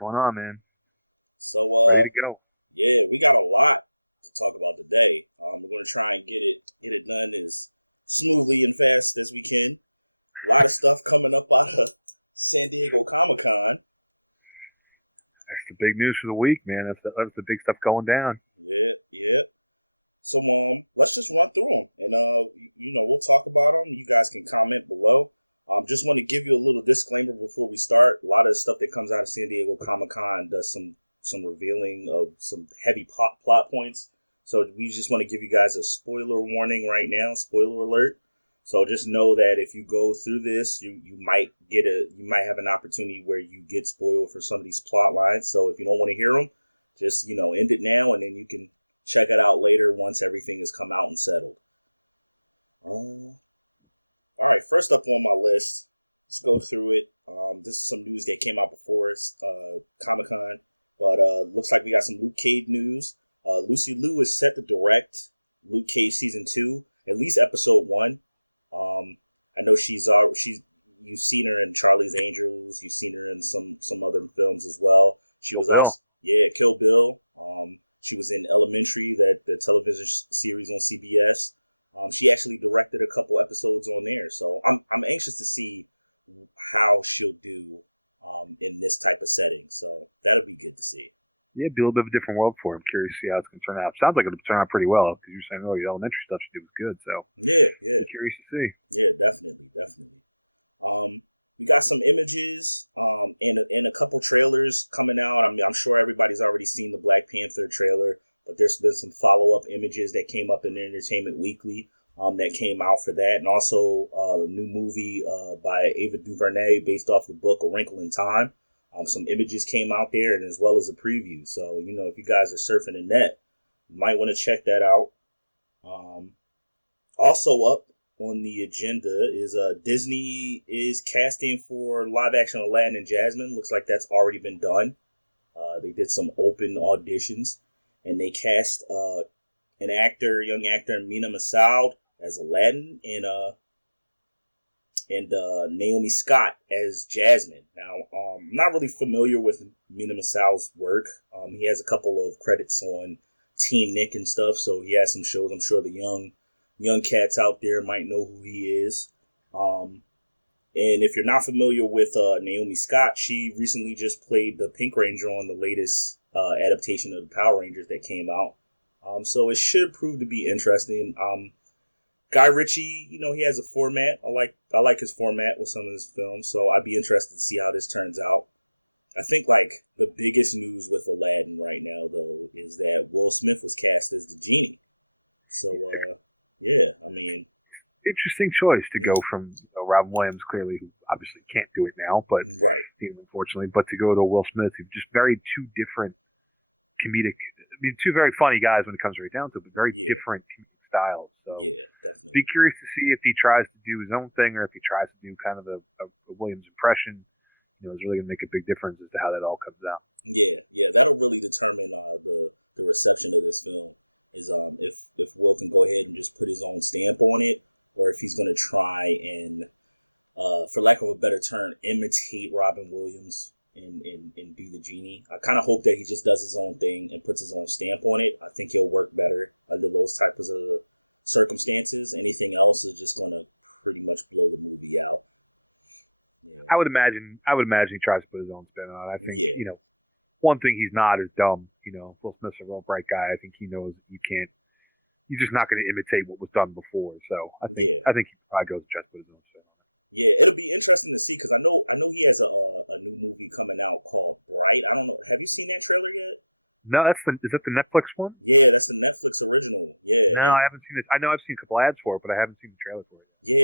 going on, man? Ready to go. That's the big news for the week, man. That's the big stuff going down. Kill Bill. Yeah, it'd be a little bit of a different world for him. Curious to see how it's going to turn out. Sounds like it'll turn out pretty well because you're saying, oh, the elementary stuff she did was good. So, be curious to see. Interesting choice to go from Robin Williams, clearly, who obviously can't do it now, but unfortunately, but to go to Will Smith, who's just very two different comedic. I mean, two very funny guys when it comes right down to it, but very different comedic styles. So, be curious to see if he tries to do his own thing or if he tries to do kind of a Williams impression. Is really going to make a big difference as to how that all comes out. I would imagine. I would imagine he tries to put his own spin on it. I think one thing he's not is dumb. Will Smith's a real bright guy. I think he knows you can't. You're just not going to imitate what was done before. So I think he probably goes and tries to put his own spin on it. No, is that the Netflix one? No, I haven't seen it. I know I've seen a couple ads for it, but I haven't seen the trailer for it yet.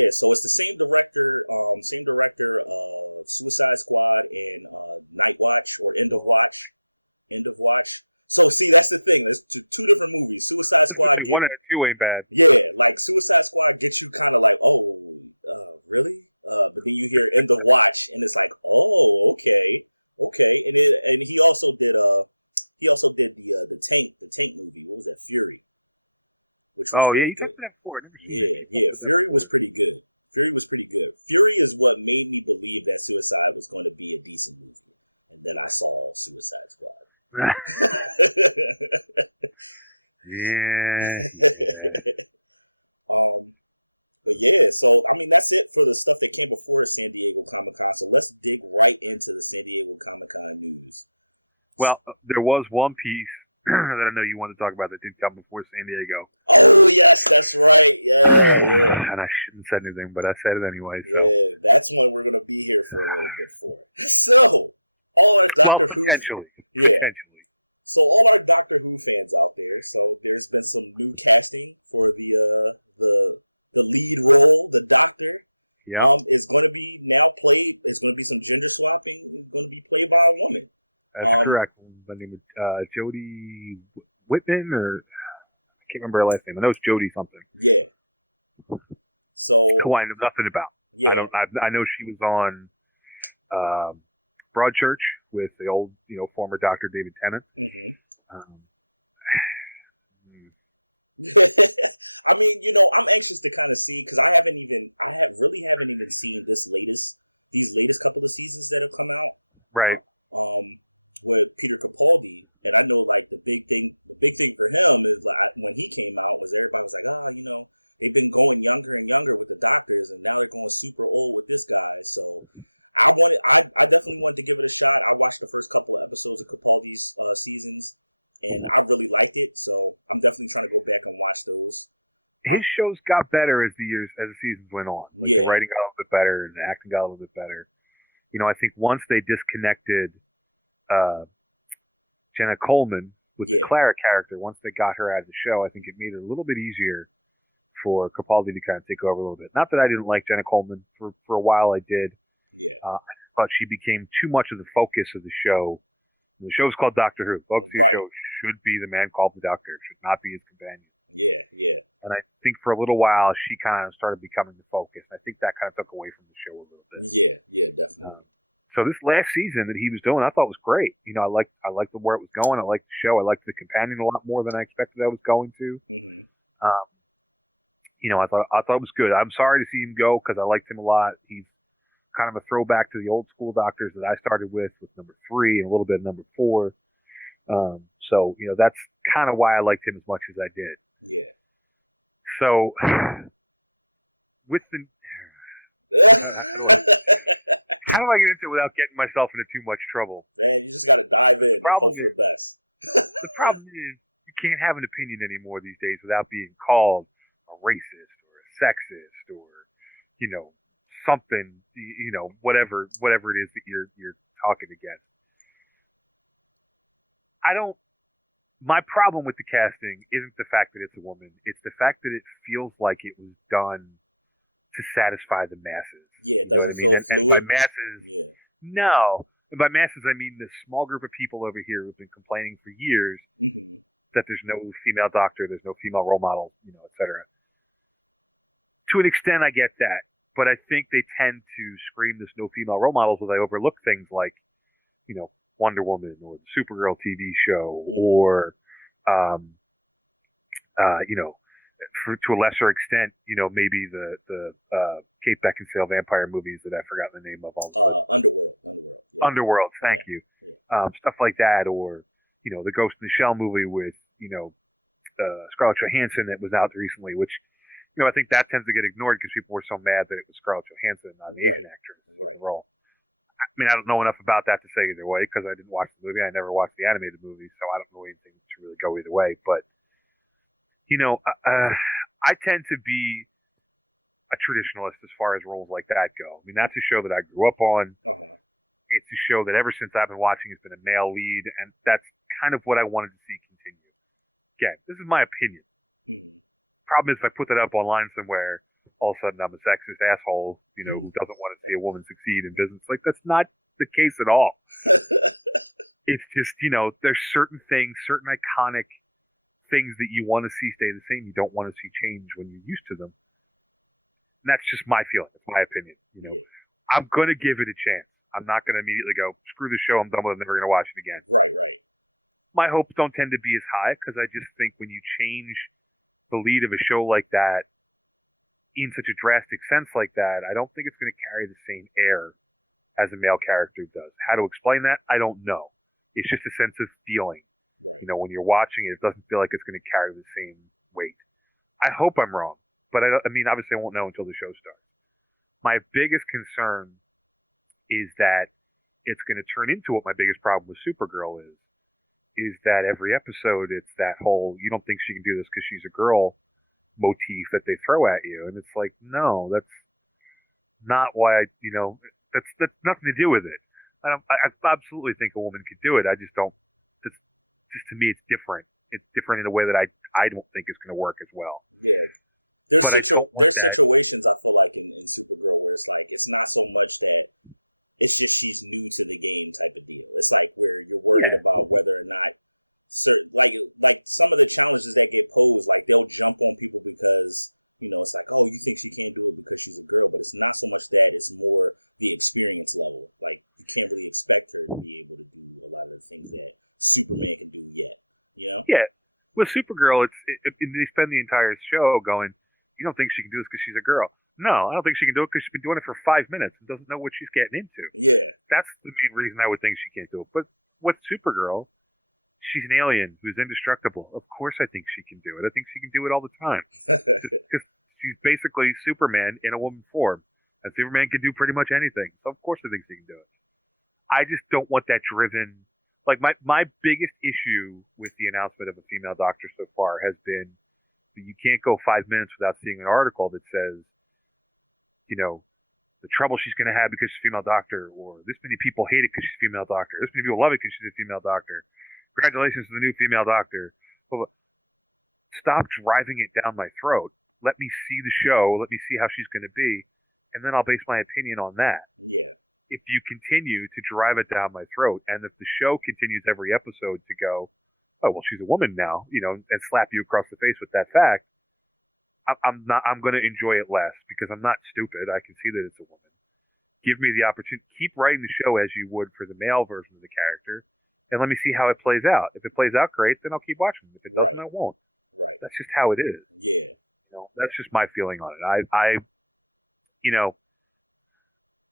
No. One and two ain't bad. Oh yeah, you talked about that before. I've never seen it. You talked about that before. Yeah, yeah. Well, there was one piece that I know you wanted to talk about that did come before San Diego, and I shouldn't have said anything, but I said it anyway. So, well, potentially. Yep, that's correct. The name is Jodie Whitman, or I can't remember her last name. I know it's Jodie something. Who I know nothing about. I don't. I know she was on um, Broadchurch with the old, former Doctor David Tennant. Um, right. His shows got better as the seasons went on. Like the writing got a little bit better and the acting got a little bit better. I think once they disconnected uh, Jenna Coleman with the Clara character, once they got her out of the show, I think it made it a little bit easier for Capaldi to kind of take over a little bit. Not that I didn't like Jenna Coleman for a while, I did. I thought she became too much of the focus of the show. The show's called Doctor Who. The focus of your show should be the man called the Doctor. It should not be his companion. And I think for a little while she kind of started becoming the focus. I think that kind of took away from the show a little bit. Um, so this last season that he was doing, I thought was great. I liked where it was going. I liked the show. I liked the companion a lot more than I expected I was going to. Um, I thought it was good. I'm sorry to see him go because I liked him a lot. He's kind of a throwback to the old school doctors that I started with number three and a little bit of number four. So that's kind of why I liked him as much as I did. So with the how do I get into it without getting myself into too much trouble? Because the problem is you can't have an opinion anymore these days without being called a racist or a sexist or you know something, whatever it is that you're talking against. I don't. My problem with the casting isn't the fact that it's a woman. It's the fact that it feels like it was done to satisfy the masses. You know what I mean? And by masses, no. And by masses, I mean this small group of people over here who've been complaining for years that there's no female doctor, there's no female role model, etc. To an extent, I get that, but I think they tend to scream this no female role models, where they overlook things like, you know, Wonder Woman or the Supergirl TV show, or um, you know, to a lesser extent, maybe the Kate Beckinsale vampire movies that I've forgotten the name of all of a sudden. Underworld, thank you. Stuff like that, or the Ghost in the Shell movie with Scarlett Johansson that was out recently, which I think that tends to get ignored because people were so mad that it was Scarlett Johansson, not an Asian actress, in the role. I mean, I don't know enough about that to say either way because I didn't watch the movie. I never watched the animated movie, so I don't know anything to really go either way. But I tend to be a traditionalist as far as roles like that go. I mean, that's a show that I grew up on. It's a show that ever since I've been watching has been a male lead, and that's kind of what I wanted to see continue. Again, this is my opinion. Problem is, if I put that up online somewhere, all of a sudden I'm a sexist asshole, who doesn't want to see a woman succeed in business. Like, that's not the case at all. It's just, there's certain things, certain iconic things that you want to see stay the same. You don't want to see change when you're used to them. And that's just my feeling. It's my opinion. I'm going to give it a chance. I'm not going to immediately go, screw the show, I'm done with it, I'm never going to watch it again. My hopes don't tend to be as high because I just think when you change the lead of a show like that in such a drastic sense like that, I don't think it's going to carry the same air as a male character does. How to explain that? I don't know. It's just a sense of feeling. When you're watching it, it doesn't feel like it's going to carry the same weight. I hope I'm wrong, but I mean, obviously, I won't know until the show starts. My biggest concern is that it's going to turn into what my biggest problem with Supergirl is that every episode it's that whole you don't think she can do this because she's a girl motif that they throw at you, and it's like, no, that's not why that's nothing to do with it. I absolutely think a woman could do it. I just don't. Just to me, it's different. It's different in a way that I don't think is going to work as well. But I don't want that. Yeah, yeah. With Supergirl, they spend the entire show going, "You don't think she can do this because she's a girl?" No, I don't think she can do it because she's been doing it for 5 minutes and doesn't know what she's getting into. That's the main reason I would think she can't do it. But with Supergirl, she's an alien who's indestructible. Of course, I think she can do it. I think she can do it all the time. Just because she's basically Superman in a woman form, and Superman can do pretty much anything. So of course, I think she can do it. I just don't want that driven. Like my biggest issue with the announcement of a female doctor so far has been that you can't go 5 minutes without seeing an article that says, you know, the trouble she's going to have because she's a female doctor, or this many people hate it because she's a female doctor, this many people love it because she's a female doctor. Congratulations to the new female doctor. Well, stop driving it down my throat. Let me see the show. Let me see how she's going to be, and then I'll base my opinion on that. If you continue to drive it down my throat, and if the show continues every episode to go, oh well, she's a woman now, and slap you across the face with that fact, I'm not. I'm going to enjoy it less because I'm not stupid. I can see that it's a woman. Give me the opportunity. Keep writing the show as you would for the male version of the character, and let me see how it plays out. If it plays out great, then I'll keep watching. If it doesn't, I won't. That's just how it is. That's just my feeling on it. You know,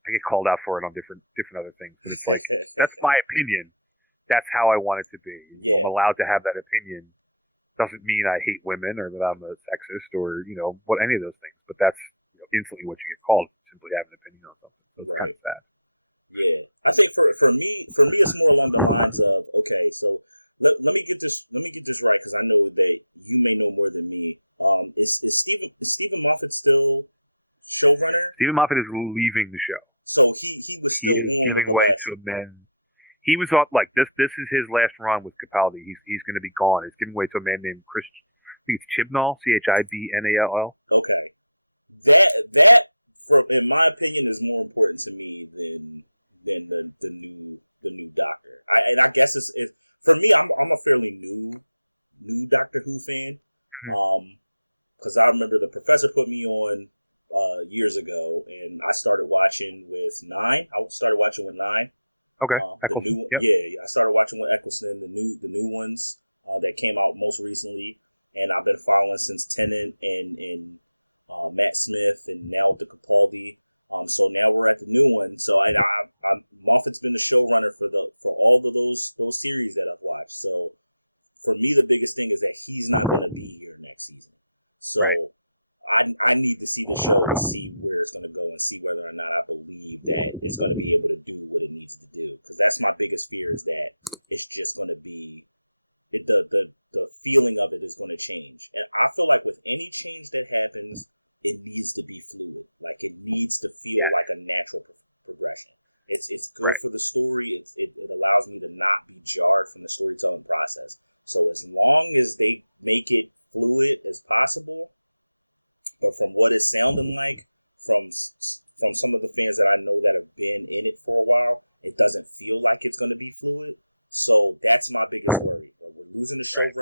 I get called out for it on different other things, but it's like that's my opinion. That's how I want it to be. I'm allowed to have that opinion. Doesn't mean I hate women or that I'm a sexist or what any of those things. But that's instantly what you get called simply have an opinion on something. So it's kind of sad. Stephen Moffat is leaving the show. He is giving way to men. He was on like this. This is his last run with Capaldi. He's going to be gone. He's giving way to a man named Chris. I think it's Chibnall, Chibnall. Mhm. Okay, Eccleston. Yep. Right. Yes. Right. Right.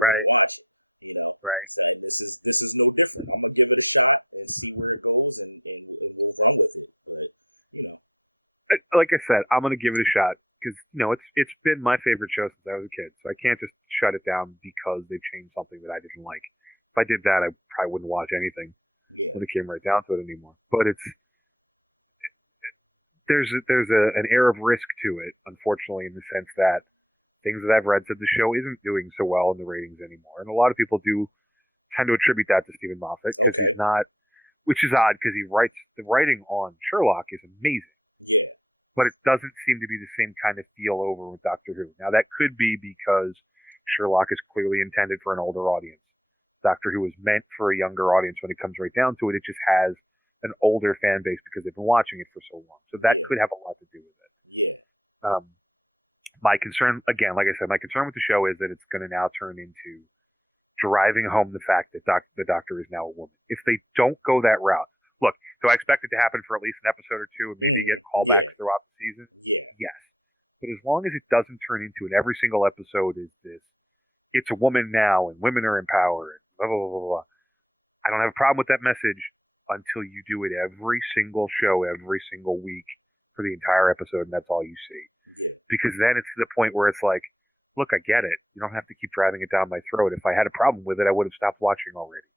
Right. Right. like I said, I'm gonna give it a shot because it's been my favorite show since I was a kid. So I can't just shut it down because they changed something that I didn't like. If I did that, I probably wouldn't watch anything when it came right down to it anymore. But there's an air of risk to it, unfortunately, in the sense that things that I've read said the show isn't doing so well in the ratings anymore, and a lot of people do tend to attribute that to Stephen Moffat because he's not, which is odd because he writes the writing on Sherlock is amazing, but it doesn't seem to be the same kind of feel over with Doctor Who. Now that could be because Sherlock is clearly intended for an older audience. Doctor Who is meant for a younger audience when it comes right down to it. It just has an older fan base because they've been watching it for so long. So that could have a lot to do with it. Um, my concern, again, like I said, my concern with the show is that it's going to now turn into driving home the fact that the Doctor is now a woman. If they don't go that route, look, do I expect it to happen for at least an episode or two and maybe get callbacks throughout the season? Yes. But as long as it doesn't turn into it, every single episode is this, it's a woman now and women are empowered, blah, blah, blah, blah, blah. I don't have a problem with that message until you do it every single show, every single week for the entire episode, and that's all you see. Because then it's to the point where it's like, look, I get it. You don't have to keep driving it down my throat. If I had a problem with it, I would have stopped watching already.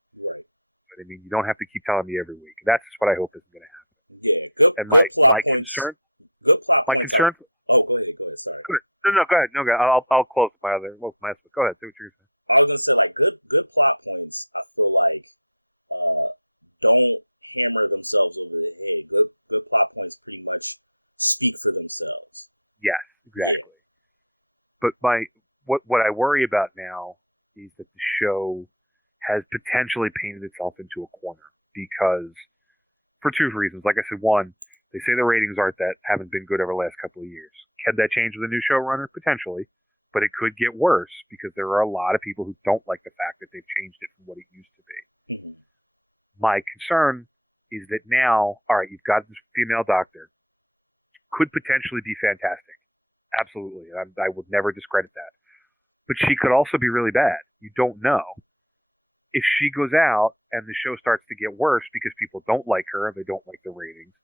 But I mean, you don't have to keep telling me every week. That's just what I hope isn't going to happen. And my concern. Good. No, go ahead. No, go ahead. I'll close my other. Well, my go ahead. Say what you're saying. Yes, exactly. But what I worry about now is that the show has potentially painted itself into a corner because for two reasons. Like I said, one, they say the ratings haven't been good over the last couple of years. Can that change with a new showrunner? Potentially, but it could get worse because there are a lot of people who don't like the fact that they've changed it from what it used to be. My concern is that now, all right, you've got this female doctor, could potentially be fantastic, absolutely, and I would never discredit that. But she could also be really bad. You don't know. If she goes out and the show starts to get worse because people don't like her and they don't like the ratings,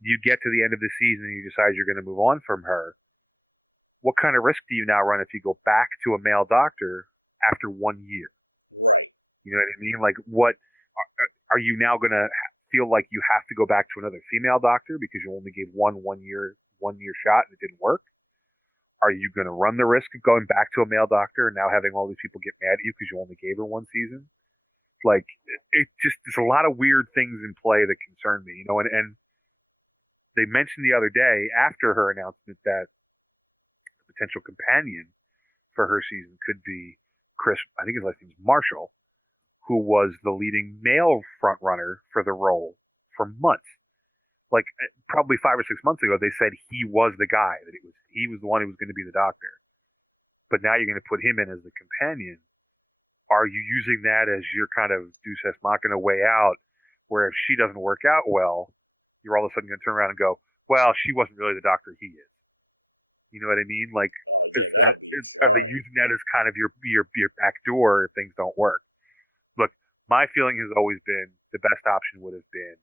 you get to the end of the season and you decide you're going to move on from her, what kind of risk do you now run if you go back to a male doctor after 1 year? You know what I mean? Like, what are you now going to feel like you have to go back to another female doctor because you only gave one year shot and it didn't work? Are you going to run the risk of going back to a male doctor and now having all these people get mad at you because you only gave her one season? Like, it just there's a lot of weird things in play that concern me, and they mentioned the other day after her announcement that the potential companion for her season could be Chris, I think his last name is Marshall, who was the leading male frontrunner for the role for months. Like probably 5 or 6 months ago, they said he was the guy, that he was the one who was going to be the doctor. But now you're going to put him in as the companion. Are you using that as your kind of Deus Ex Machina way out, where if she doesn't work out well, you're all of a sudden going to turn around and go, well, she wasn't really the doctor he is. You know what I mean? Like, are they using that as kind of your back door if things don't work? Look, my feeling has always been the best option would have been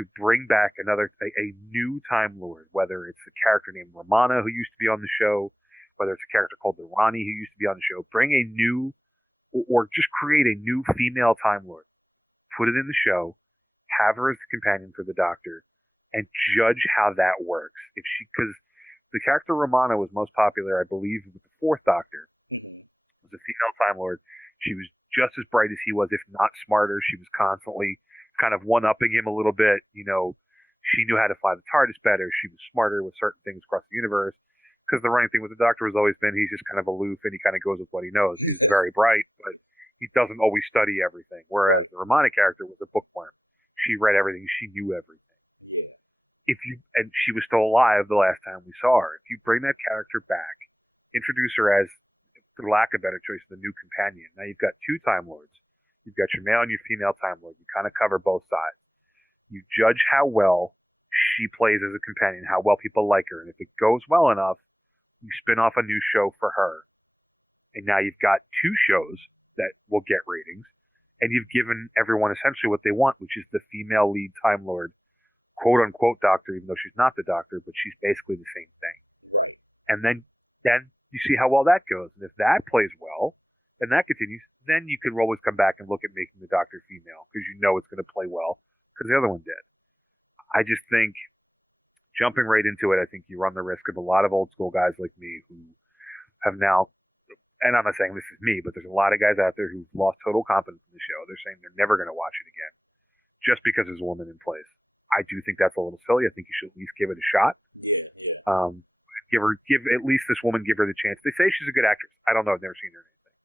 to bring back a new Time Lord, whether it's a character named Romana who used to be on the show, whether it's a character called the Ronnie who used to be on the show. Bring a new, or just create a new female Time Lord, put it in the show, have her as the companion for the Doctor, and judge how that works. Because the character Romana was most popular, I believe, with the Fourth Doctor. Was a female Time Lord. She was just as bright as he was, if not smarter. She was constantly kind of one-upping him a little bit. She knew how to fly the TARDIS better. She was smarter with certain things across the universe. Because the running thing with the Doctor has always been he's just kind of aloof and he kind of goes with what he knows. He's very bright, but he doesn't always study everything. Whereas the Romana character was a bookworm. She read everything. She knew everything. And she was still alive the last time we saw her. If you bring that character back, introduce her as, for lack of a better choice, the new companion. Now you've got two Time Lords. You've got your male and your female Time Lord. You kind of cover both sides. You judge how well she plays as a companion, how well people like her, and if it goes well enough, you spin off a new show for her. And now you've got two shows that will get ratings, and you've given everyone essentially what they want, which is the female lead Time Lord quote unquote doctor, even though she's not the doctor, but she's basically the same thing. And then you see how well that goes. And if that plays well and that continues, then you can always come back and look at making the doctor female because you know it's going to play well because the other one did. I just think jumping right into it, I think you run the risk of a lot of old school guys like me who have now, and I'm not saying this is me, but there's a lot of guys out there who've lost total confidence in the show. They're saying they're never going to watch it again just because there's a woman in place. I do think that's a little silly. I think you should at least give it a shot. Give at least this woman, give her the chance. They say she's a good actress. I don't know. I've never seen her in anything,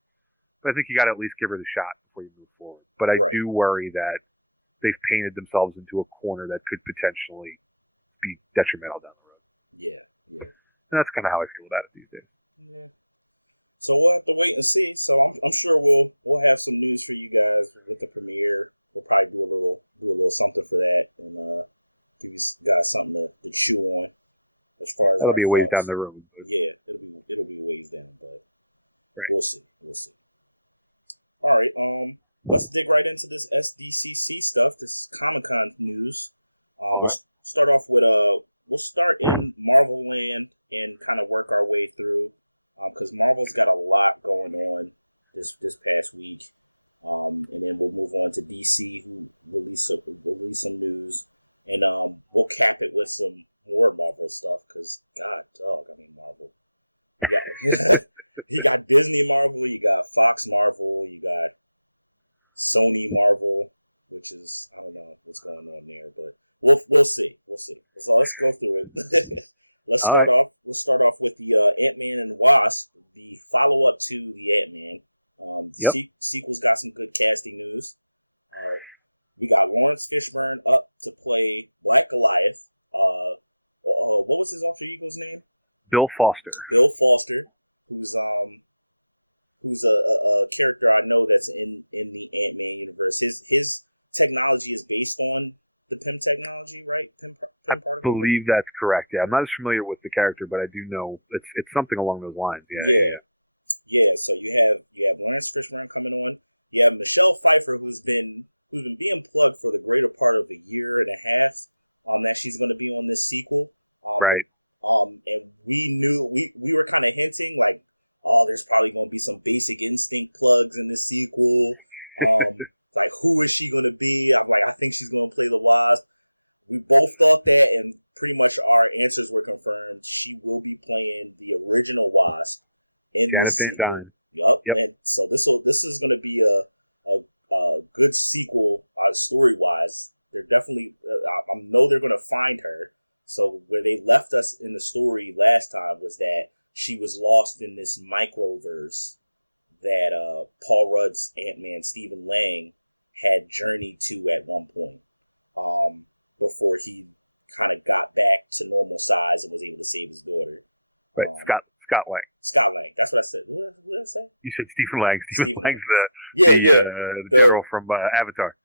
but I think you got to at least give her the shot before you move forward. But I do worry that they've painted themselves into a corner that could potentially be detrimental down the road. And that's kind of how I feel about it these days. That'll be a ways down the road. But... Right. All right. All right. Yep. Bill Foster. I believe that's correct. Yeah, I'm not as familiar with the character, but I do know it's something along those lines. Yeah. Right. Janet Van Dyne. Yep. Right. Scott Lang. You said Stephen Lang. Stephen Lang's the general from Avatar.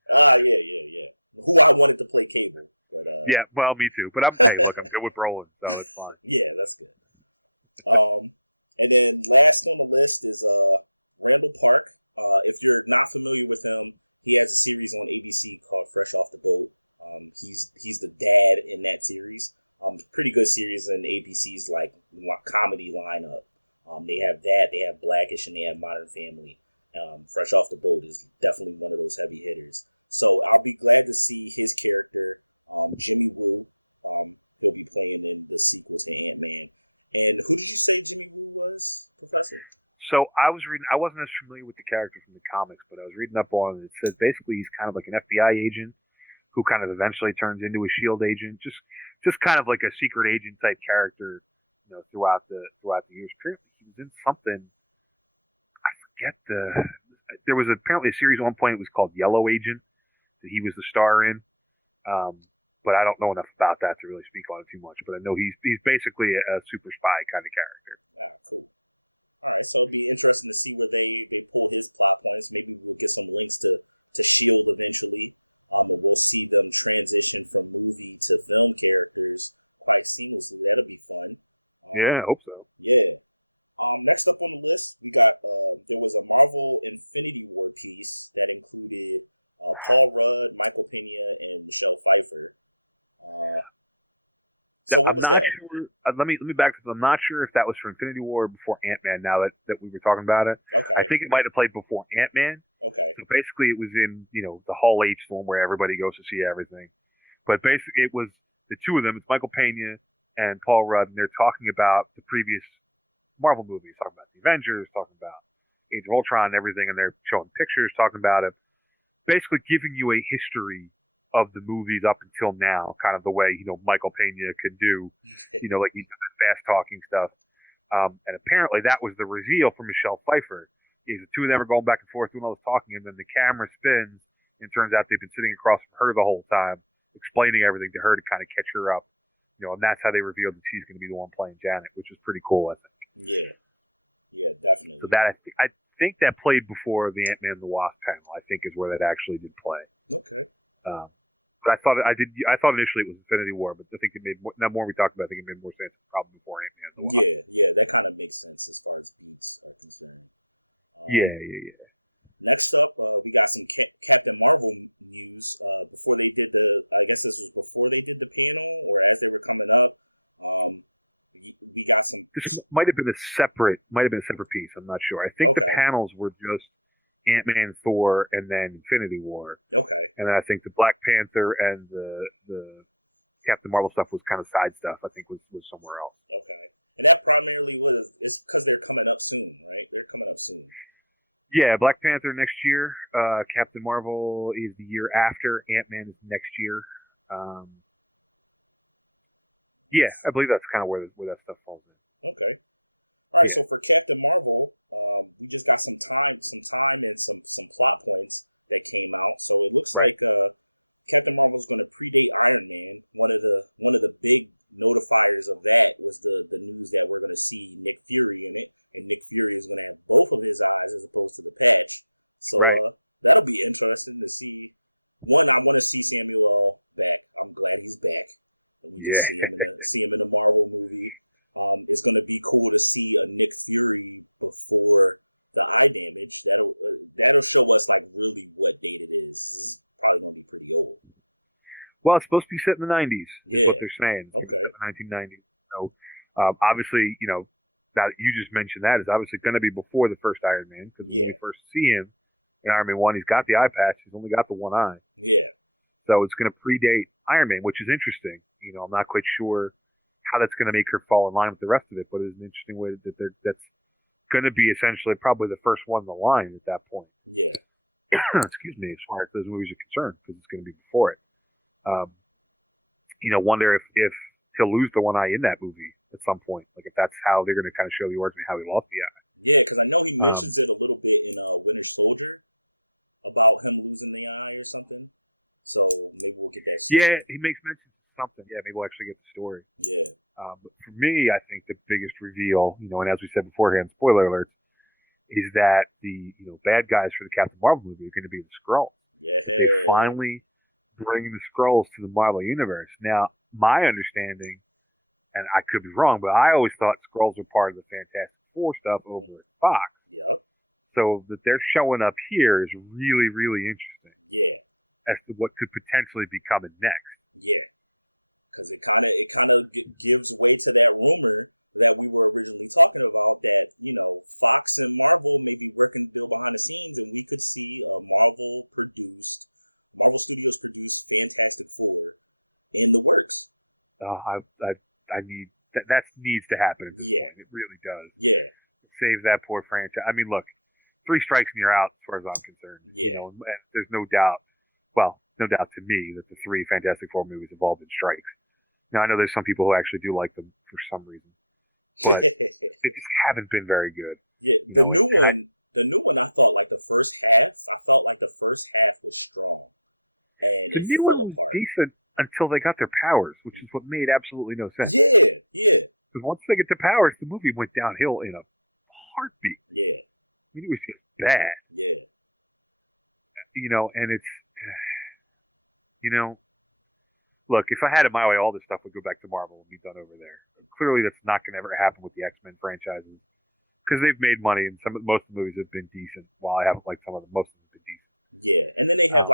Yeah, well, me too. But hey, look, I'm good with Brolin, so it's fine. So I was reading. I wasn't as familiar with the character from the comics, but I was reading up on it. It says basically he's kind of like an FBI agent who kind of eventually turns into a Shield agent. Just kind of like a secret agent type character, throughout the years. Apparently, he was in something. I forget the. There was apparently a series at one point. It was called Yellow Agent that he was the star in. But I don't know enough about that to really speak on it too much. But I know he's basically a super spy kind of character. Yeah, I hope so. I'm not sure. Let me back up. I'm not sure if that was for Infinity War or before Ant-Man. Now that we were talking about it, I think it might have played before Ant-Man. So basically, it was in the Hall H, the one where everybody goes to see everything. But basically, it was the two of them. It's Michael Pena and Paul Rudd, and they're talking about the previous Marvel movies, talking about the Avengers, talking about Age of Ultron, and everything, and they're showing pictures, talking about it, basically giving you a history of the movies up until now, kind of the way Michael Pena can do, like he's fast talking stuff. And apparently that was the reveal for Michelle Pfeiffer. Is the two of them are going back and forth doing all this talking, and then the camera spins, and it turns out they've been sitting across from her the whole time, explaining everything to her to kind of catch her up. And that's how they revealed that she's going to be the one playing Janet, which is pretty cool, I think. So that I think that played before the Ant-Man and the Wasp panel. I think is where that actually did play. But I thought initially it was Infinity War, but I think it made more. Now more we talked about, I think it made more sense probably before Ant-Man and the Wasp. Yeah. This might have been a separate piece. I'm not sure. I think the panels were just Ant-Man, Thor, and then Infinity War, and then I think the Black Panther and the Captain Marvel stuff was kind of side stuff. I think was somewhere else. Yeah, Black Panther next year. Captain Marvel is the year after. Ant-Man is next year. Yeah, I believe that's kind of where that stuff falls in. Yeah. Right. Right. Yeah. Well, it's supposed to be set in the 90s, is what they're saying. It's going to be set in the 1990s. So, obviously, that you just mentioned that is obviously going to be before the first Iron Man, because when we first see him in Iron Man 1, he's got the eye patch. He's only got the one eye. So it's going to predate Iron Man, which is interesting. I'm not quite sure how that's going to make her fall in line with the rest of it, but it's an interesting way that's going to be essentially probably the first one in the line at that point. Excuse me, as far as those movies are concerned, because it's going to be before it. Um, wonder if he'll lose the one eye in that movie at some point. Like if that's how they're going to kind of show the origin of how he lost the eye. Yeah, he makes mention of something. Yeah, maybe we'll actually get the story. But for me, I think the biggest reveal, and as we said beforehand, spoiler alerts, is that the bad guys for the Captain Marvel movie are going to be the Skrulls. That they finally bring the Skrulls to the Marvel universe. Now, my understanding, and I could be wrong, but I always thought Skrulls were part of the Fantastic Four stuff over at Fox. So that they're showing up here is really, really interesting as to what could potentially be coming next. I need that needs to happen at this point. It really does. Save that poor franchise. I mean, look, 3 strikes and you're out, as far as I'm concerned. And there's no doubt. Well, no doubt to me that the 3 Fantastic Four movies have all been strikes. Now I know there's some people who actually do like them for some reason, but they just haven't been very good. The new one was decent until they got their powers, which is what made absolutely no sense. Because once they get the powers, the movie went downhill in a heartbeat. I mean, it was just bad. And it's, you know, look, if I had it my way, all this stuff would go back to Marvel and be done over there. Clearly, that's not going to ever happen with the X Men franchises because they've made money and most of the movies have been decent. While I haven't liked some of them, most of them have been decent. Um,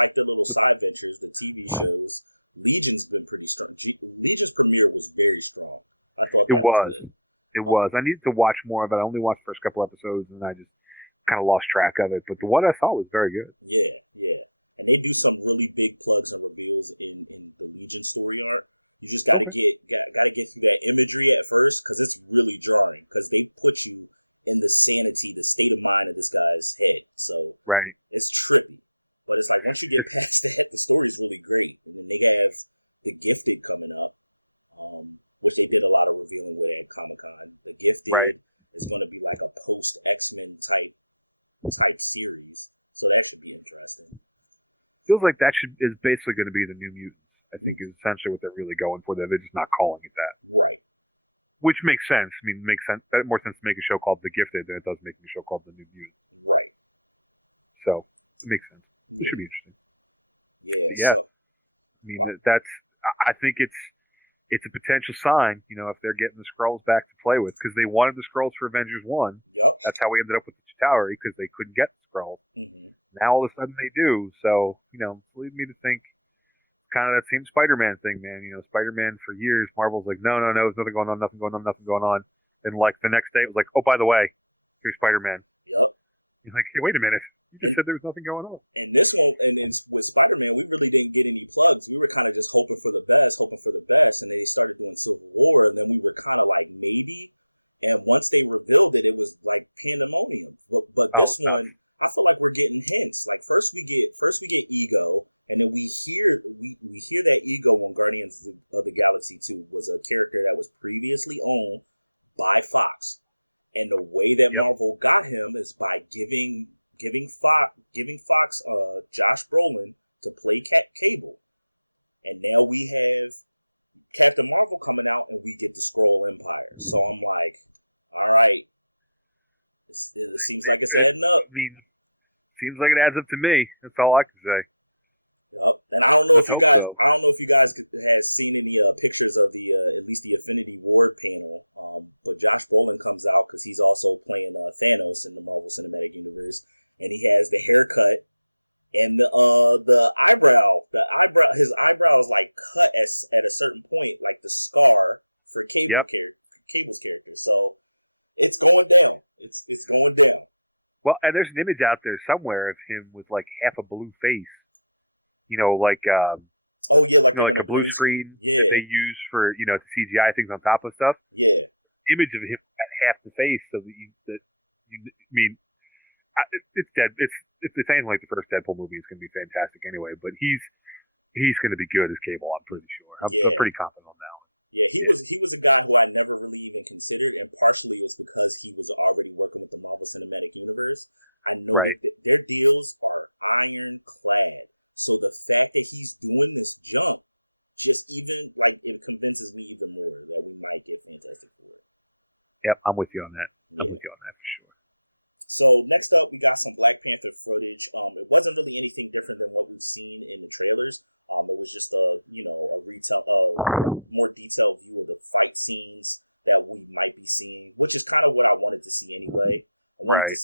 It was. It was. I needed to watch more of it. I only watched the first couple episodes, and I just kind of lost track of it. But the one I saw was very good. Okay. Right. Right. Feels like that should is basically going to be the New Mutants. I think is essentially what they're really going for. There, they're just not calling it that, which makes sense. I mean, makes sense. That more sense to make a show called The Gifted than it does making a show called The New Mutants. So it makes sense. This should be interesting. But yeah, I mean that's. I think it's a potential sign. If they're getting the Skrulls back to play with, because they wanted the Skrulls for Avengers 1. That's how we ended up with the Chitauri, because they couldn't get the Skrulls. Now all of a sudden they do. So it's leading me to think kind of that same Spider-Man thing, man. Spider-Man for years, Marvel's like, no, no, no, there's nothing going on, nothing going on, nothing going on. And like the next day, it was like, oh, by the way, here's Spider-Man. You're like, hey, wait a minute, you just said there was nothing going on. Oh, it's nuts. Yep. I mean, seems like it adds up to me. That's all I can say. Let's hope so. Yep. Well, and there's an image out there somewhere of him with like half a blue face. Like like a blue screen that they use for to CGI things on top of stuff. Image of him at half the face, so that you I mean, it's dead. It's anything like the first Deadpool movie. It's going to be fantastic anyway. But he's going to be good as Cable. I'm pretty sure. I'm pretty confident on that one. Yeah. Right. Yep. I'm with you on that. I'm with you on that for sure. Right.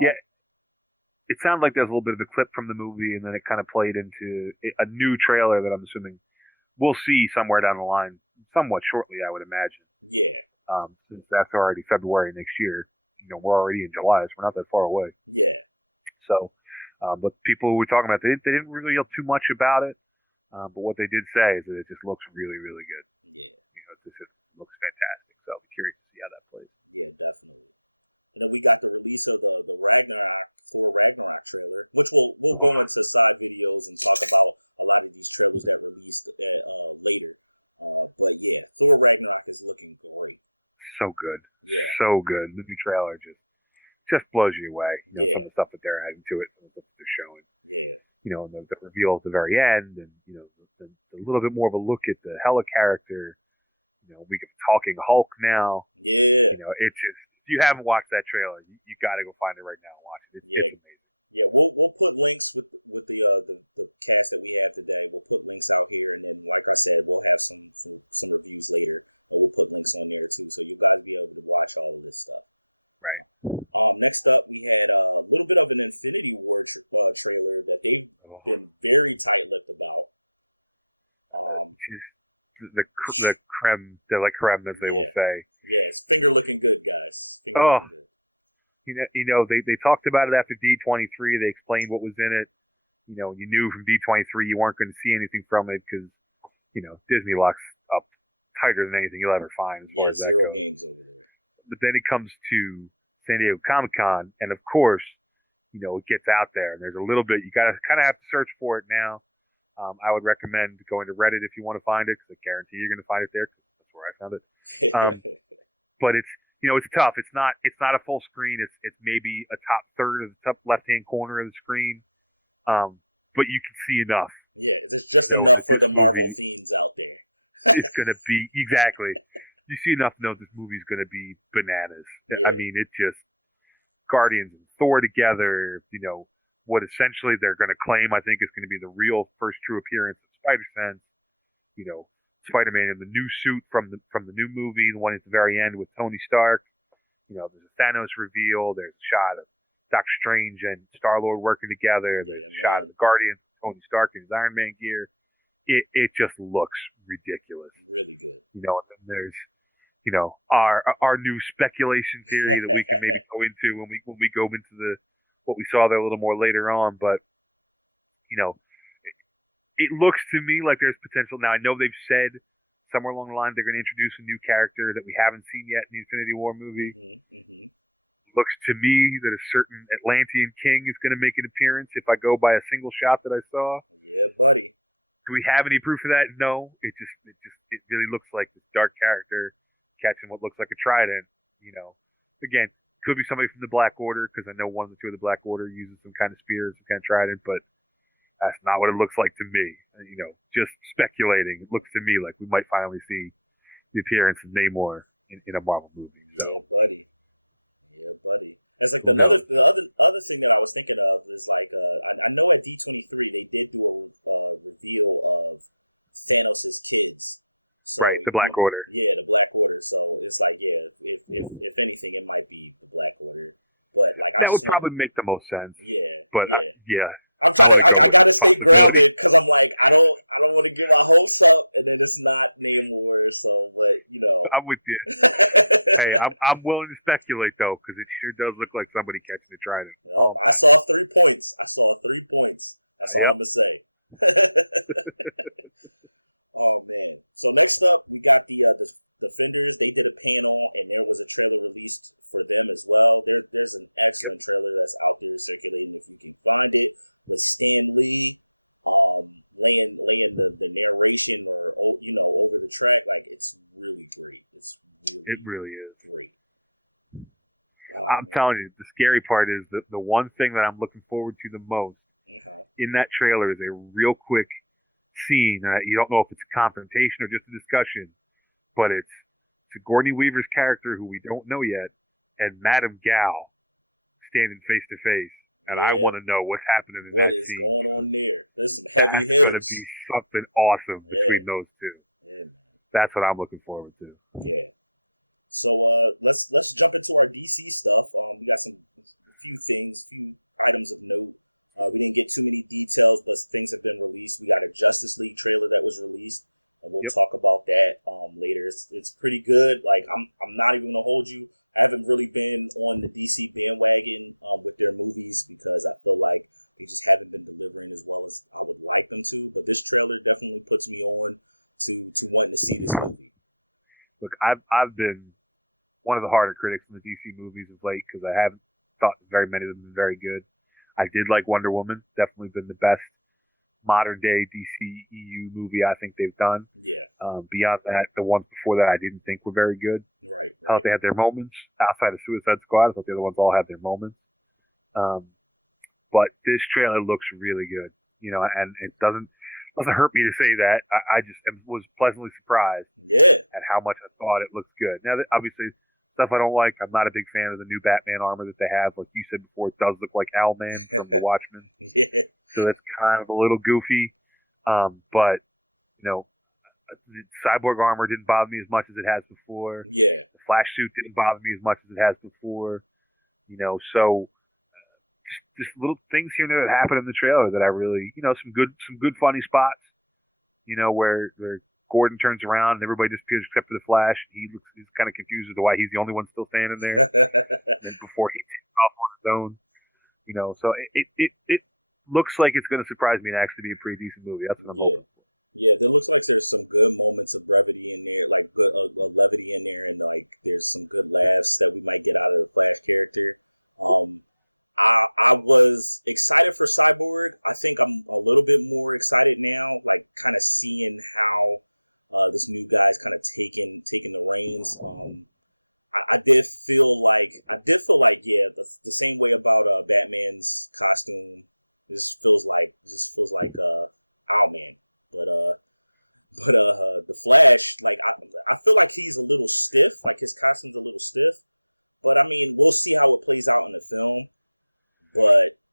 Yeah. It sounded like there's a little bit of a clip from the movie, and then it kind of played into a new trailer that I'm assuming we'll see somewhere down the line, somewhat shortly, I would imagine. Since that's already February next year. We're already in July, so we're not that far away. So, but people who were talking about they didn't reveal too much about it. But what they did say is that it just looks really, really good. It just looks fantastic. So I'll be curious to see how that plays. Oh, so good, so good. The new trailer just blows you away. Some of the stuff that they're adding to it, some of the stuff that they're showing. And the reveal at the very end, and the little bit more of a look at the Hella character. We get talking Hulk now. It's just if you haven't watched that trailer, you got to go find it right now and watch it. It's amazing. Right. Oh. just the creme de la creme, as they will say. Oh, they talked about it after D23. They explained what was in it. You knew from D23 you weren't going to see anything from it because Disney locks up tighter than anything you'll ever find as far as that goes. But then it comes to San Diego Comic Con, and of course, it gets out there, and there's a little bit you got to kind of have to search for it now. I would recommend going to Reddit if you want to find it, because I guarantee you're going to find it there, because that's where I found it. But it's tough. It's not a full screen. It's maybe a top third of the top left hand corner of the screen. But you can see enough to know that this movie is going to be exactly. You see enough to know this movie is going to be bananas. I mean, it just Guardians and Thor together. What essentially they're going to claim, I think, is going to be the real first true appearance of Spider-Sense. Spider-Man in the new suit from the new movie, the one at the very end with Tony Stark. There's a Thanos reveal. There's a shot of Doctor Strange and Star-Lord working together. There's a shot of the Guardians, Tony Stark in his Iron Man gear. It just looks ridiculous. And then there's our new speculation theory that we can maybe go into when we go into what we saw there a little more later on. But it looks to me like there's potential. Now I know they've said somewhere along the line they're going to introduce a new character that we haven't seen yet in the Infinity War movie. Looks to me that a certain Atlantean king is going to make an appearance if I go by a single shot that I saw. Do we have any proof of that? No. It really looks like this dark character catching what looks like a trident. Again, could be somebody from the Black Order, because I know one of the two of the Black Order uses some kind of spear, some kind of trident, but that's not what it looks like to me. Just speculating. It looks to me like we might finally see the appearance of Namor in a Marvel movie. So who knows? Right, the Black Order. That would probably make the most sense. But yeah, I want to go with possibility. I'm with you. Hey, I'm willing to speculate though, because it sure does look like somebody catching a trident. That's all I'm saying. Yep. Yep. It really is. I'm telling you, the scary part is that the one thing that I'm looking forward to the most in that trailer is a real quick scene. You don't know if it's a confrontation or just a discussion, but it's Sigourney Weaver's character, who we don't know yet, and Madame Gal standing face to face. And I want to know what's happening in that scene, because that's going to be something awesome between those two. That's what I'm looking forward to. Yep. Look, I've been one of the harder critics in the DC movies of late, because I haven't thought very many of them have been very good. I did like Wonder Woman. Definitely been the best modern day DC EU movie I think they've done. Beyond that, the ones before that I didn't think were very good. I thought they had their moments. Outside of Suicide Squad, I thought the other ones all had their moments. Um, but this trailer looks really good, and it doesn't hurt me to say that. I just was pleasantly surprised at how much I thought it looks good. Now, obviously, stuff I don't like. I'm not a big fan of the new Batman armor that they have. Like you said before, it does look like Owlman from The Watchmen, so that's kind of a little goofy. But the cyborg armor didn't bother me as much as it has before. The Flash suit didn't bother me as much as it has before. So just little things here and there that happen in the trailer that I really, some good funny spots. Where Gordon turns around and everybody disappears except for the Flash. And he's kind of confused as to why he's the only one still standing there. And then before he takes off on his own, so it looks like it's going to surprise me and actually be a pretty decent movie. That's what I'm hoping for.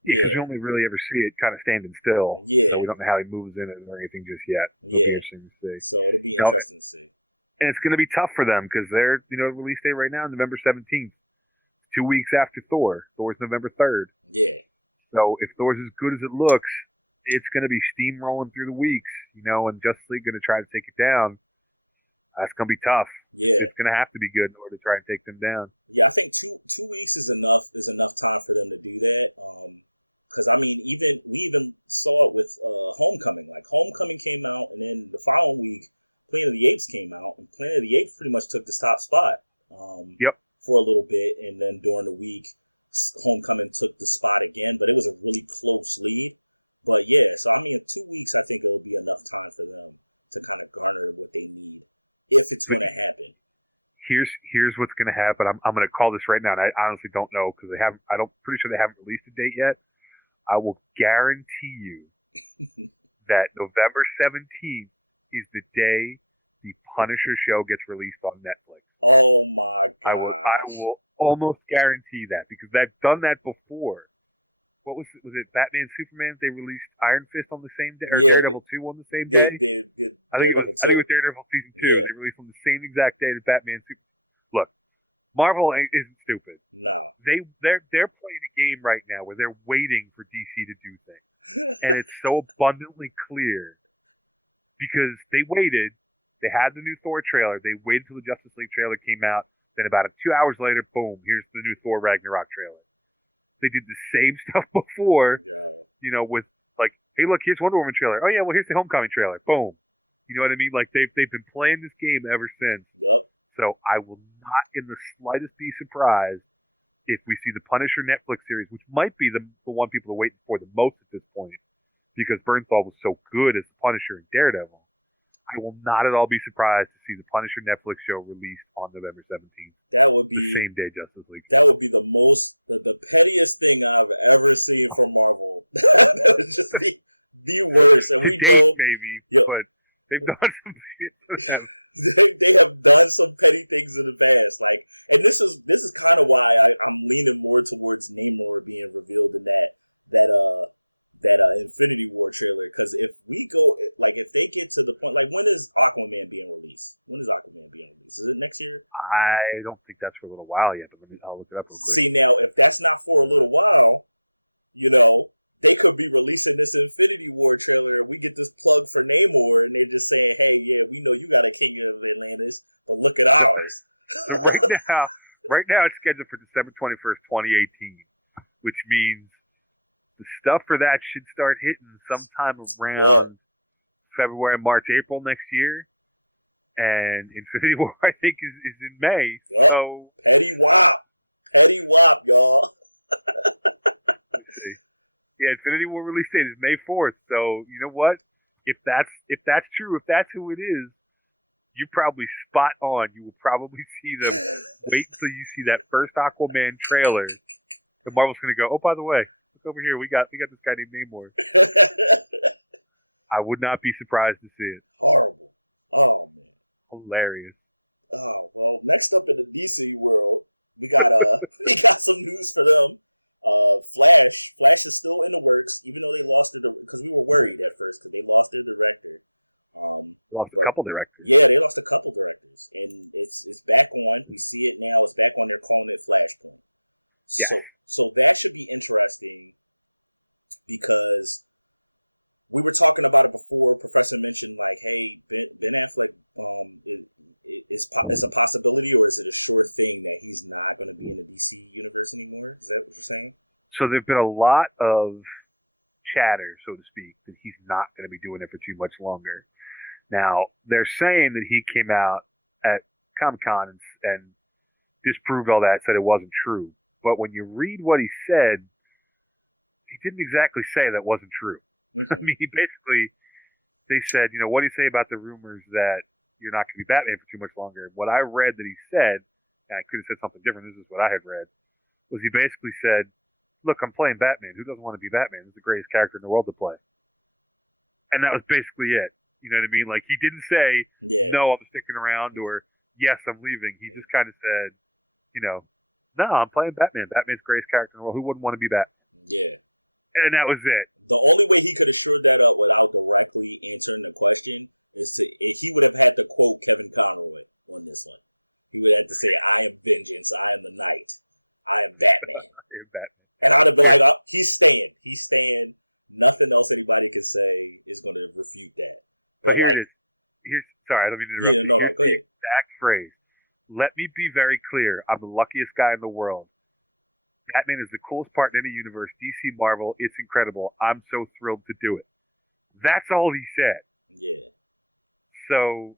Yeah, because we only really ever see it kind of standing still, so we don't know how he moves in it or anything just yet. It'll be interesting to see. And it's going to be tough for them because their release date right now is November 17th, 2 weeks after Thor. Thor's November 3rd. So if Thor's as good as it looks, it's going to be steamrolling through the weeks, and Justice League going to try to take it down. That's going to be tough. It's going to have to be good in order to try and take them down. Yep. But here's what's going to happen. I'm going to call this right now, and I honestly don't know because they haven't. Pretty sure they haven't released a date yet. I will guarantee you that November 17th is the day the Punisher show gets released on Netflix. I will almost guarantee that because they've done that before. What was it? Batman, Superman. They released Iron Fist on the same day, or Daredevil 2 on the same day. I think it was Daredevil season 2. They released on the same exact day that Batman. Look, Marvel isn't stupid. They're playing a game right now where they're waiting for DC to do things, and it's so abundantly clear because they waited. They had the new Thor trailer. They waited till the Justice League trailer came out. Then about 2 hours later, boom, here's the new Thor Ragnarok trailer. They did the same stuff before, with like, hey, look, here's Wonder Woman trailer. Oh yeah, well here's the Homecoming trailer. Boom. You know what I mean? Like they've been playing this game ever since. So I will not in the slightest be surprised if we see the Punisher Netflix series, which might be the one people are waiting for the most at this point, because Bernthal was so good as the Punisher and Daredevil. I will not at all be surprised to see the Punisher Netflix show released on November 17th, the same day Justice League. To date, maybe, but they've done some shit for them. I don't think that's for a little while yet, but I'll look it up real quick. So right now it's scheduled for December 21st, 2018, which means the stuff for that should start hitting sometime around February, March, April next year. And Infinity War, I think, is in May. So let's see. Yeah, Infinity War release date is May 4th. So you know what? If that's true, if that's who it is, you're probably spot on. You will probably see them. Wait until you see that first Aquaman trailer. And Marvel's going to go, oh, by the way, look over here. We got this guy named Namor. I would not be surprised to see it. Hilarious. Lost a couple directors. Yeah. So there've been a lot of chatter, so to speak, that he's not going to be doing it for too much longer. Now they're saying that he came out at Comic Con and disproved all that, said it wasn't true. But when you read what he said, he didn't exactly say that wasn't true. I mean, he basically they said, what do you say about the rumors that you're not going to be Batman for too much longer? What I read that he said, and I could have said something different. This is what I had read. Was he basically said, "Look, I'm playing Batman. Who doesn't want to be Batman? It's the greatest character in the world to play." And that was basically it. You know what I mean? Like he didn't say, "No, I'm sticking around," or "Yes, I'm leaving." He just kind of said, you know, "No, I'm playing Batman. Batman's the greatest character in the world. Who wouldn't want to be Batman?" And that was it. Batman. Here. So here it is. Here's sorry, I don't mean to interrupt you. Here's the exact phrase. Let me be very clear. I'm the luckiest guy in the world. Batman is the coolest part in any universe. DC Marvel, it's incredible. I'm so thrilled to do it. That's all he said. So,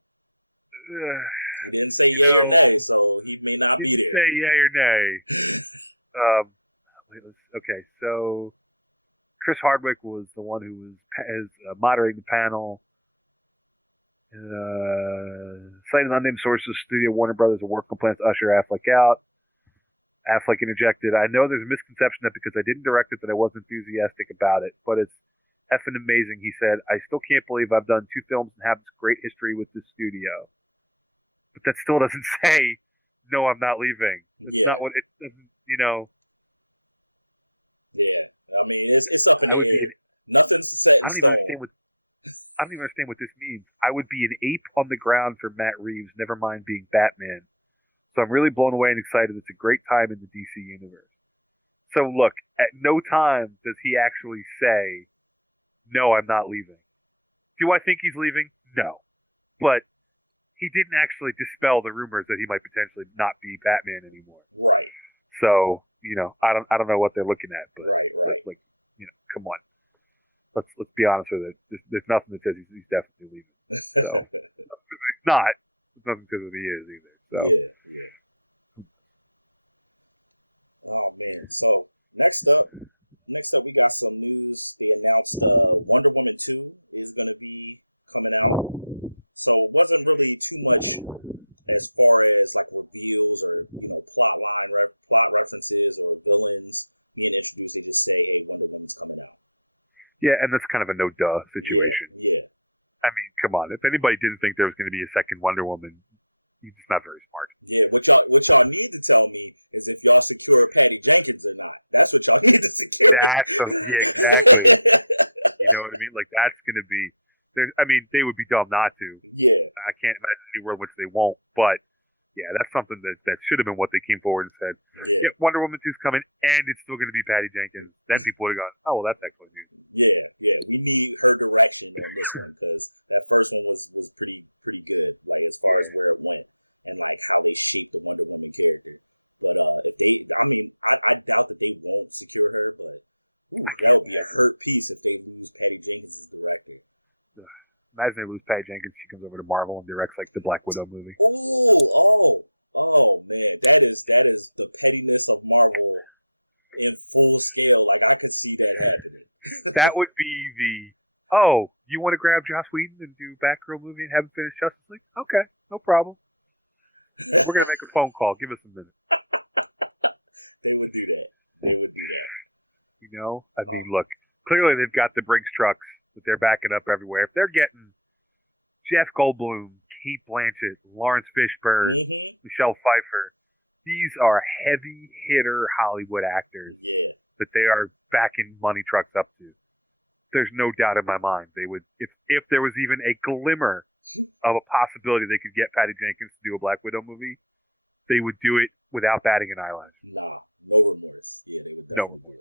you know, didn't say yay or nay. Wait, okay, so Chris Hardwick was the one who was moderating the panel. Citing unnamed sources, Studio Warner Brothers are working plans to usher Affleck out. Affleck interjected, "I know there's a misconception that because I didn't direct it that I wasn't enthusiastic about it, but it's effing amazing," he said. "I still can't believe I've done 2 films and have this great history with this studio." But that still doesn't say, "No, I'm not leaving." It's not what it doesn't, I would be an, I don't even understand what, I don't even understand what this means. I would be an ape on the ground for Matt Reeves, never mind being Batman. So I'm really blown away and excited. It's a great time in the DC universe. So look, at no time does he actually say, "No, I'm not leaving." Do I think he's leaving? No. But he didn't actually dispel the rumors that he might potentially not be Batman anymore. So, I don't know what they're looking at, but let's come on. Let's be honest with it. There's nothing that says he's definitely leaving. So it's not. There's nothing that says he is either. So yeah, and that's kind of a no duh situation. I mean, come on. If anybody didn't think there was going to be a second Wonder Woman, he's just not very smart. That's yeah, exactly. You know what I mean? Like that's going to be. I mean, they would be dumb not to. I can't imagine any world in which they won't. But yeah, that's something that should have been what they came forward and said. Yeah, Wonder Woman 2's coming, and it's still going to be Patty Jenkins. Then people would have gone, "Oh, well, that's excellent news." Yeah, I can't imagine. Ugh. Imagine they lose Patty Jenkins. She comes over to Marvel and directs like the Black Widow movie. That would be the you want to grab Joss Whedon and do Batgirl movie and have him finish Justice League? Okay, no problem. We're gonna make a phone call. Give us a minute. I mean, look, clearly they've got the Brinks trucks that they're backing up everywhere. If they're getting Jeff Goldblum, Kate Blanchett, Lawrence Fishburne, Michelle Pfeiffer, these are heavy hitter Hollywood actors that they are backing money trucks up to. There's no doubt in my mind they would, if there was even a glimmer of a possibility they could get Patty Jenkins to do a Black Widow movie, they would do it without batting an eyelash. No remorse.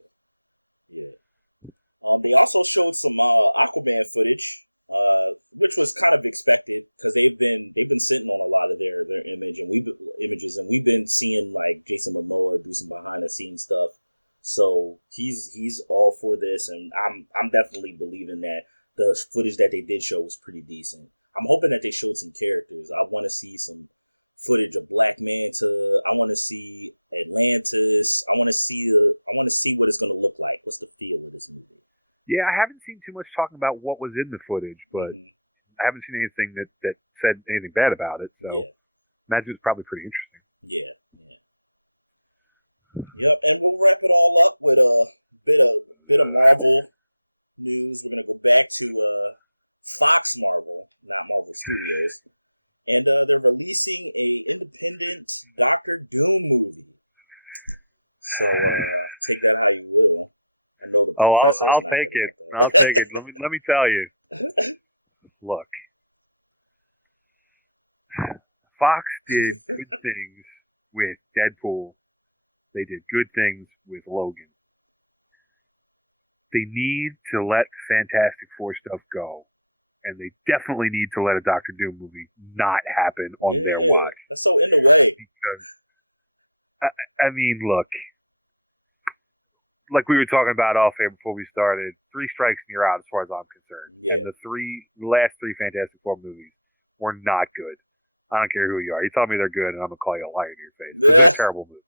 Yeah, I haven't seen too much talking about what was in the footage, but I haven't seen anything that said anything bad about it. So imagine it's probably pretty interesting. Oh, I'll take it. I'll take it. Let me tell you. Look, Fox did good things with Deadpool. They did good things with Logan. They need to let Fantastic Four stuff go, and they definitely need to let a Doctor Doom movie not happen on their watch. Because I mean, look, like we were talking about off air before we started, three strikes and you're out as far as I'm concerned. And the last three Fantastic Four movies were not good. I don't care who you are. You tell me they're good, and I'm gonna call you a liar to your face because they're terrible movies.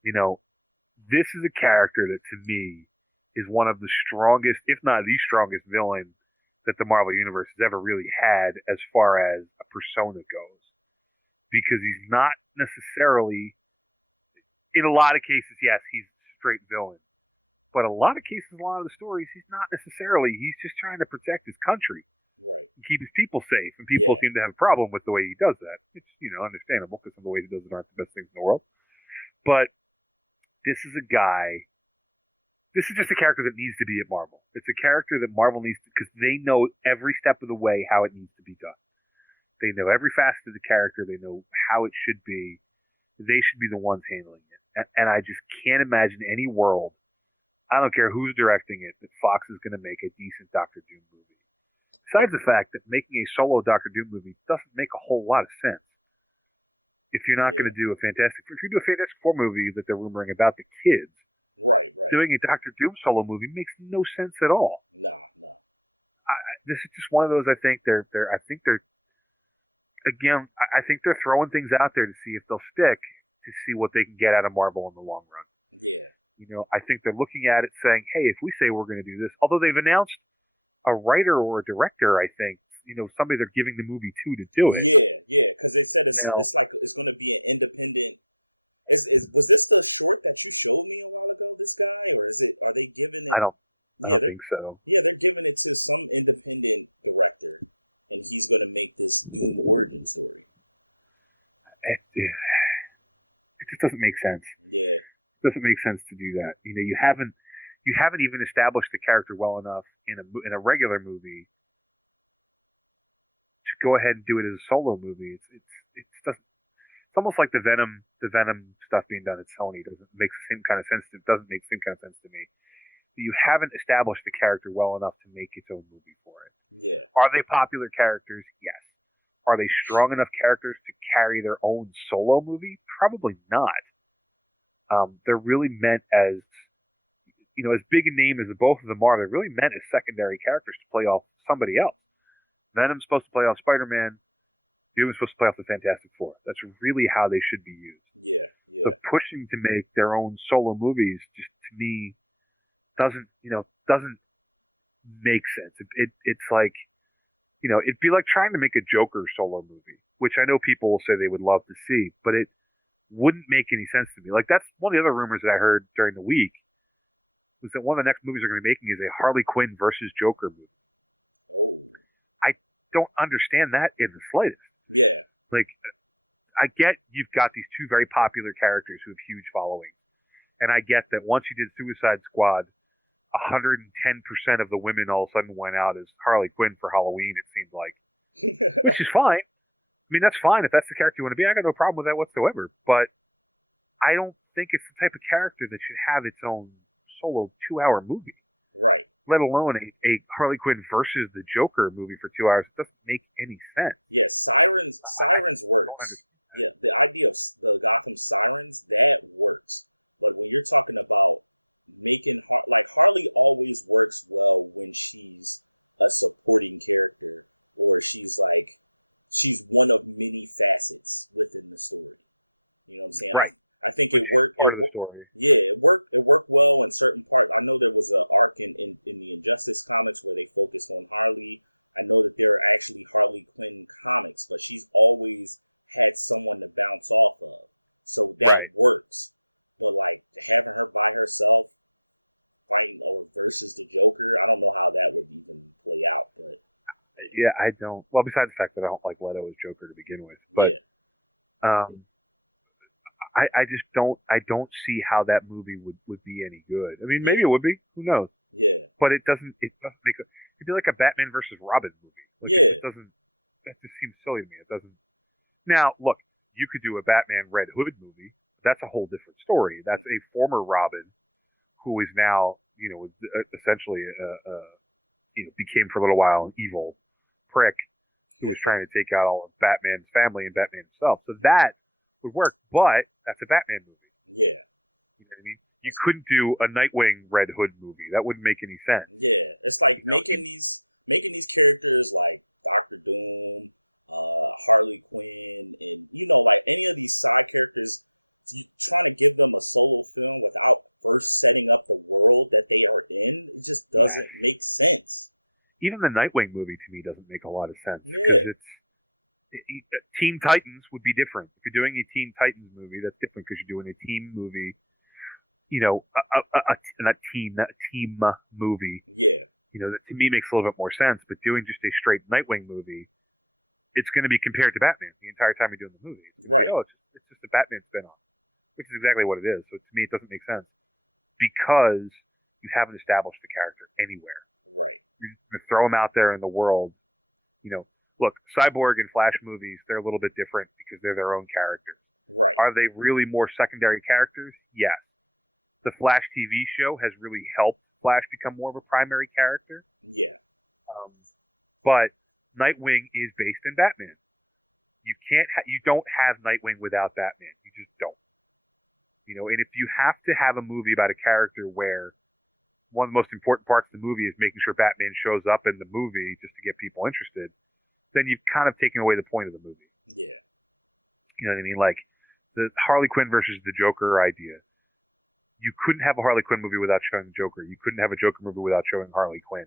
You know, this is a character that to me is one of the strongest, if not the strongest villain that the Marvel Universe has ever really had as far as a persona goes. Because he's not necessarily, in a lot of cases, yes, he's a straight villain. But a lot of cases, a lot of the stories, he's not necessarily. He's just trying to protect his country and keep his people safe. And people seem to have a problem with the way he does that. It's, understandable because some of the ways he does it aren't the best things in the world. But this is a guy. This is just a character that needs to be at Marvel. It's a character that Marvel needs to, because they know every step of the way how it needs to be done. They know every facet of the character. They know how it should be. They should be the ones handling it. And I just can't imagine any world, I don't care who's directing it, that Fox is going to make a decent Doctor Doom movie. Besides the fact that making a solo Doctor Doom movie doesn't make a whole lot of sense. If you're not going to do if you do a Fantastic Four movie that they're rumoring about the kids, doing a Doctor Doom solo movie makes no sense at all. This is just one of those. I think they're again. I think they're throwing things out there to see if they'll stick, to see what they can get out of Marvel in the long run. I think they're looking at it saying, hey, if we say we're going to do this, although they've announced a writer or a director, I think, somebody they're giving the movie to do it. Now, I don't think so. It just doesn't make sense. It doesn't make sense to do that. You haven't even established the character well enough in a regular movie to go ahead and do it as a solo movie. It's doesn't. It's almost like the Venom stuff being done at Sony doesn't make the same kind of sense. It doesn't make the same kind of sense to me. You haven't established the character well enough to make its own movie for it. Are they popular characters? Yes. Are they strong enough characters to carry their own solo movie? Probably not. They're really meant as as big a name as the both of them are. They're really meant as secondary characters to play off somebody else. Venom's supposed to play off Spider-Man. Doom is supposed to play off the Fantastic Four. That's really how they should be used. So pushing to make their own solo movies just to me doesn't make sense. It's like it'd be like trying to make a Joker solo movie, which I know people will say they would love to see, but it wouldn't make any sense to me. Like that's one of the other rumors that I heard during the week was that one of the next movies they're going to be making is a Harley Quinn versus Joker movie. I don't understand that in the slightest. Like, I get you've got these two very popular characters who have huge followings, and I get that once you did Suicide Squad, 110% of the women all of a sudden went out as Harley Quinn for Halloween. It seemed like, which is fine. I mean, that's fine if that's the character you want to be. I got no problem with that whatsoever. But I don't think it's the type of character that should have its own solo 2-hour movie, let alone a Harley Quinn versus the Joker movie for 2 hours. It doesn't make any sense. I just don't understand. Right. When she's part of the story. Right. Yeah, I don't. Well, besides the fact that I don't like Leto as Joker to begin with, but um, I just don't. I don't see how that movie would be any good. I mean, maybe it would be. Who knows? But it doesn't. It doesn't make. It'd be like a Batman versus Robin movie. Like it just doesn't. That just seems silly to me. It doesn't. Now, look, you could do a Batman Red Hood movie. That's a whole different story. That's a former Robin who is now, essentially, became for a little while an evil prick who was trying to take out all of Batman's family and Batman himself. So that would work, but that's a Batman movie. You know what I mean? You couldn't do a Nightwing Red Hood movie. That wouldn't make any sense. You know, yes. Even the Nightwing movie to me doesn't make a lot of sense because Teen Titans would be different. If you're doing a Teen Titans movie, that's different because you're doing a team movie. Not team movie. That to me makes a little bit more sense. But doing just a straight Nightwing movie, it's going to be compared to Batman the entire time you're doing the movie. It's going to be, it's just a Batman spinoff, which is exactly what it is. So to me, it doesn't make sense because you haven't established the character anywhere. You're just going to throw him out there in the world. Look, Cyborg and Flash movies, they're a little bit different because they're their own characters. Are they really more secondary characters? Yes. The Flash TV show has really helped Flash become more of a primary character. But Nightwing is based in Batman. You don't have Nightwing without Batman. You just don't. And if you have to have a movie about a character where one of the most important parts of the movie is making sure Batman shows up in the movie just to get people interested, then you've kind of taken away the point of the movie. You know what I mean? Like the Harley Quinn versus the Joker idea. You couldn't have a Harley Quinn movie without showing the Joker. You couldn't have a Joker movie without showing Harley Quinn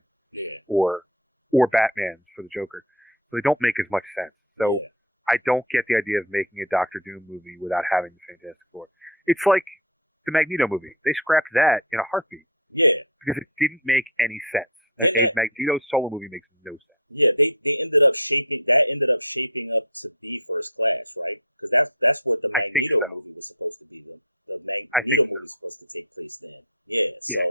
or Batman for the Joker. So they don't make as much sense. So I don't get the idea of making a Doctor Doom movie without having the Fantastic Four. It's like the Magneto movie. They scrapped that in a heartbeat because it didn't make any sense. A Magneto solo movie makes no sense. I think so. I think so. Yeah.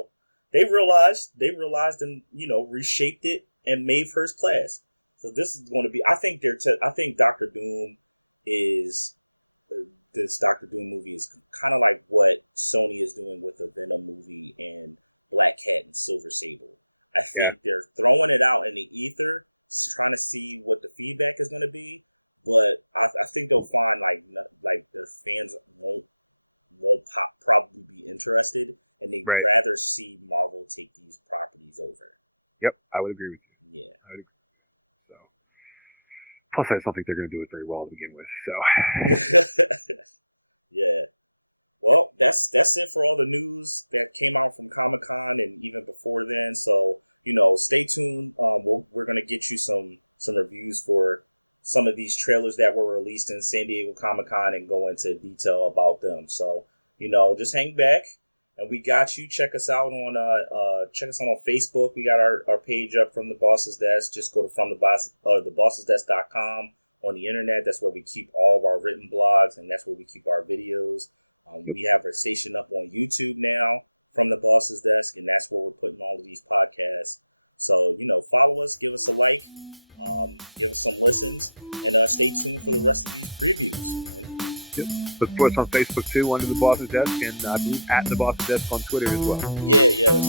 Yeah. Right. Yep. I would agree with you. I would agree. So. Plus, I just don't think they're going to do it very well to begin with. So. Yep. Yep. Look for us on Facebook too, Under the Boss's Desk, and I believe at the Boss's Desk on Twitter as well.